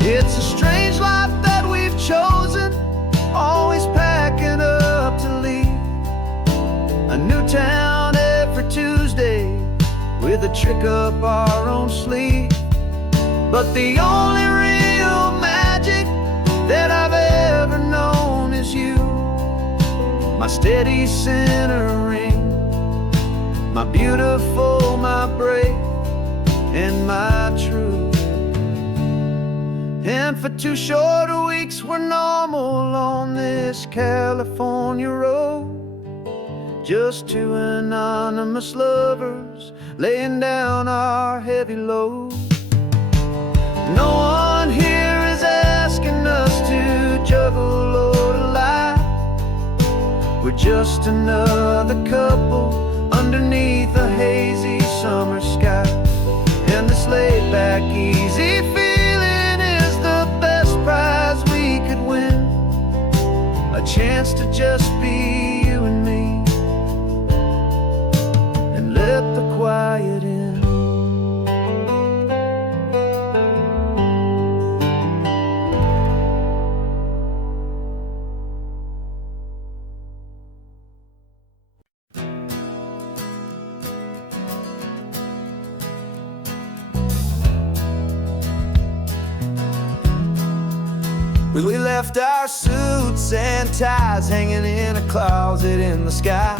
It's a strange life that we've chosen, always packing up to leave. A new town every Tuesday with a trick up our own sleeve. But the only real magic that I've ever known is you, my steady centering, my beautiful, my brave, and my true. And for 2 short weeks we're normal on this California road. Just two anonymous lovers laying down our heavy load. No one here is asking us to juggle or to lie. We're just another couple underneath a hazy summer sky. And this laid-back, easy feeling is the best prize we could win. A chance to just be you and me, and let the quiet in. We left our suits and ties hanging in a closet in the sky,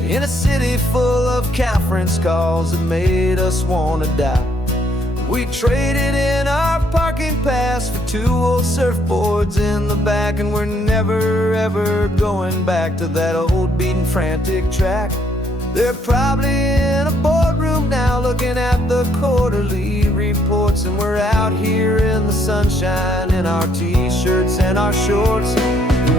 in a city full of conference calls that made us wanna die. We traded in our parking pass for 2 old surfboards in the back, and we're never ever going back to that old beaten frantic track. They're probably in a boardroom now looking at the quarterly reports, and we're out here in the sunshine in our t-shirts and our shorts.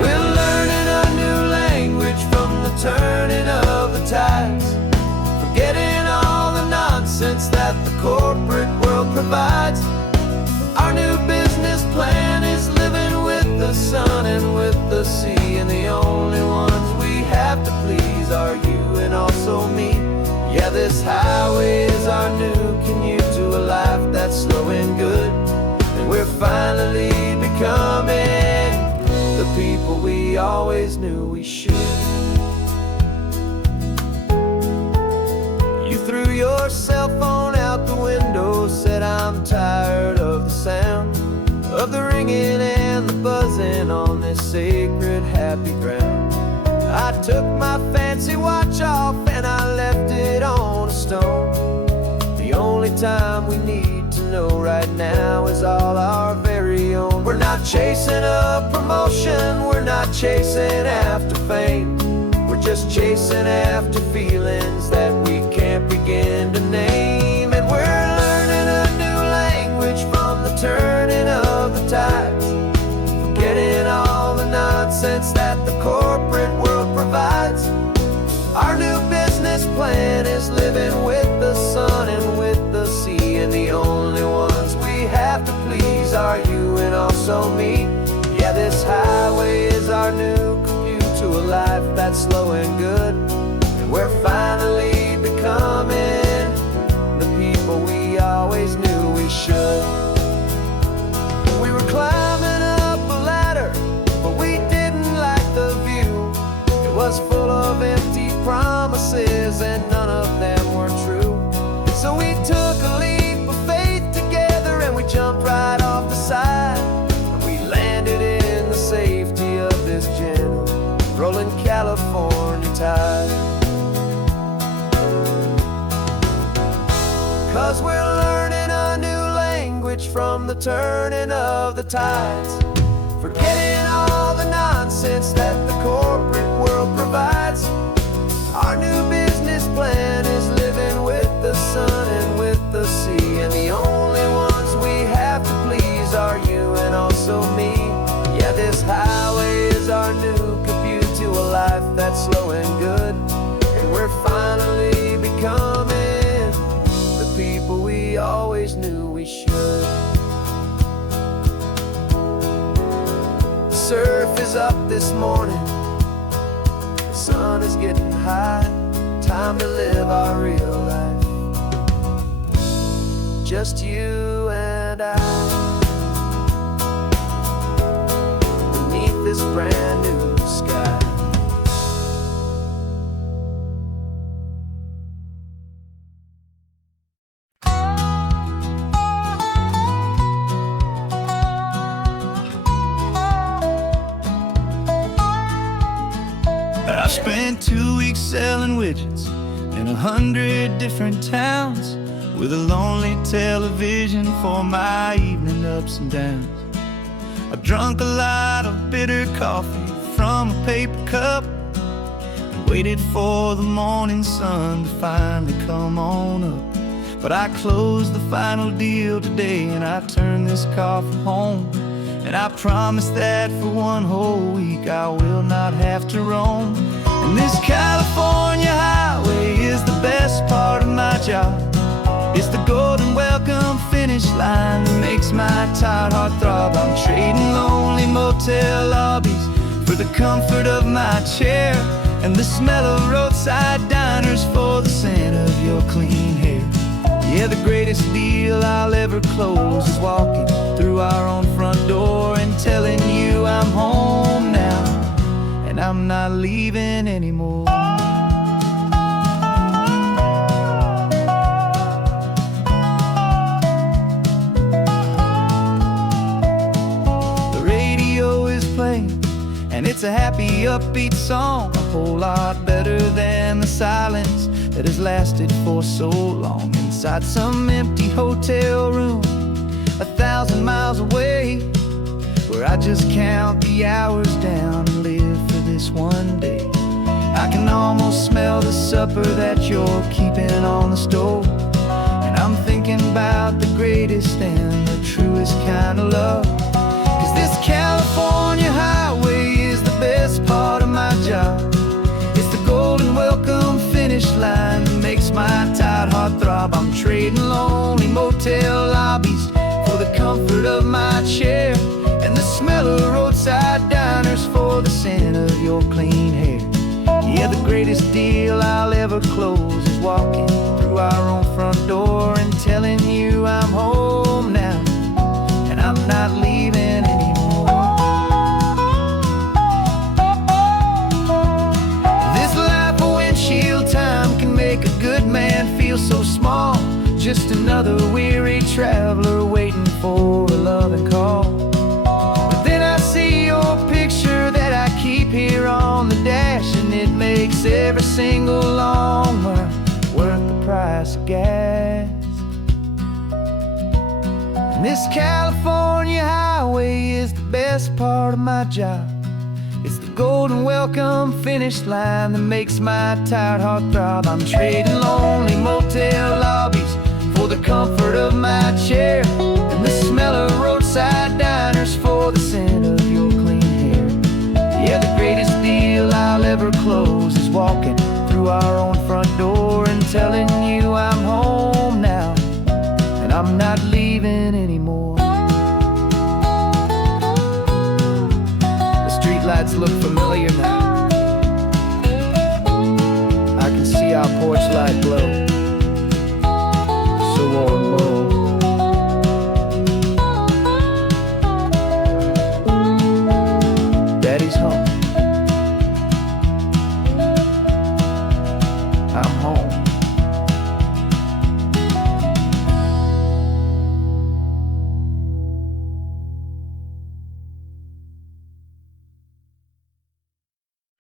We're learning a new language from the turning of the tides, forgetting all the nonsense that the corporate world provides. Our new business plan is living with the sun and with the sea, and the only ones we have to please are you and also me. Yeah, this highway is our new commute to a life that's slow and good, and we're finally becoming the people we always knew we should. You threw your cell phone out the window, said I'm tired of the sound of the ringing and the buzzing on this sacred happy ground. I took my fancy watch off and I left it on a stone. The only time we need to know right now is all our very own. We're not chasing a promotion, we're not chasing after fame. We're just chasing after feelings that we can't begin to name. And we're learning a new language from the turning of the tides, forgetting all the nonsense that the corporate world provides. Our new business plan is living with the sun and with the sea, and the only ones we have to please are you and also me. Yeah, this highway is our new commute to a life that's slow and good, of empty promises, and none of them were true. So we took a leap of faith together, and we jumped right off the side. And we landed in the safety of this gentle, rolling California tide. 'Cause we're learning a new language from the turning of the tides, forgetting all the nonsense that the corporate world provides. Our new business plan is living with the sun and with the sea, and the only ones we have to please are you and also me. Yeah, this highway is our new commute to a life that's slow and good, and we're finally becoming the people we always knew we should. The surf is up this morning, the sun is getting high. Time to live our real life, just you and I, beneath this brand new sky. I spent 2 weeks selling widgets in 100 different towns, with a lonely television for my evening ups and downs. I drunk a lot of bitter coffee from a paper cup, and waited for the morning sun to finally come on up. But I closed the final deal today, and I turned this car for home. And I promise that for one whole week I will not have to roam. And this California highway is the best part of my job. It's the golden welcome finish line that makes my tired heart throb. I'm trading lonely motel lobbies for the comfort of my chair, and the smell of roadside diners for the scent of your clean hair. Yeah, the greatest deal I'll ever close is walking through our own front door and telling you I'm home now, and I'm not leaving anymore. The radio is playing, and it's a happy, upbeat song, a whole lot better than the silence that has lasted for so long. Inside some empty hotel room 1,000 miles away, where I just count the hours down and live for this one day. I can almost smell the supper that you're keeping on the stove, and I'm thinking about the greatest and the truest kind of love. 'Cause this California highway is the best part of my job. It's the golden welcome finish line that makes my tired heart throb. I'm trading lonely motel lobbies for the comfort of my chair, and the smell of roadside diners for the scent of your clean hair. Yeah, the greatest deal I'll ever close is walking through our own front door and telling you I'm home now, and I'm not leaving anymore. This life of windshield time can make a good man feel so small, just another weary traveler waiting for a loving call. But then I see your picture that I keep here on the dash, and it makes every single long mile worth the price of gas. And this California highway is the best part of my job. It's the golden welcome finish line that makes my tired heart throb. I'm trading lonely motel lobbies for the comfort of my chair, and the smell of roadside diners for the scent of your clean hair. Yeah, the greatest deal I'll ever close is walking through our own front door and telling you I'm home now, and I'm not leaving anymore. The streetlights look familiar now. I can see our porch light glow, so warm, low.